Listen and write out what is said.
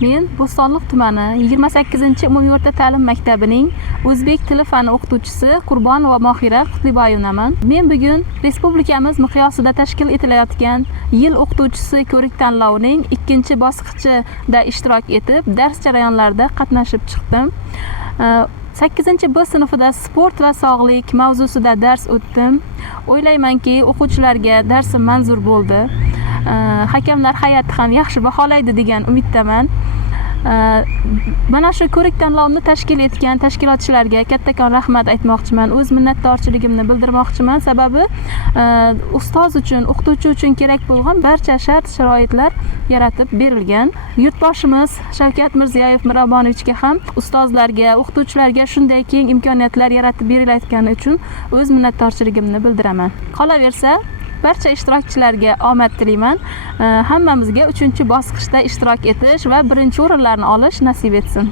Men Bo'stonliq tumani 28-umumiy o'rta ta'lim maktabining o'zbek tili fani o'qituvchisi Qurbonova Mohira Qutliboyevaman. Men bugun respublikamiz miqyosida tashkil etilayotgan yil o'qituvchisi ko'rik tanlovining 2-bosqichida ishtirok etib, dars jarayonlarida qatnashib chiqdim. 8-B sinfida sport va sog'lik mavzusida dars o'tdim. O'ylaymanki, o'quvchilarga darsim manzur bo'ldi. Hakamlar hay'ati ham yaxshi baholaydi degan umiddaman. Mana shu ko'rik tanlovni tashkil etgan tashkilotchilarga kattakon rahmat aytmoqchiman. O'z minnatdorchiligimni bildirmoqchiman. Sababi ustoz uchun, o'qituvchi uchun kerak bo'lgan barcha shart-sharoitlar yaratib berilgan. Yurtboshimiz Shavkat Mirziyoyev Miromonovichga ham ustozlarga, o'qituvchilarga shunday keng imkoniyatlar yaratib berilayotgani uchun o'z minnatdorchiligimni bildiraman. Qolaversa, barcha ishtirokchilarga omad tilayman. Hammamizga 3-bosqichda ishtirok etish va birinchi o'rinlarni olish nasib etsin.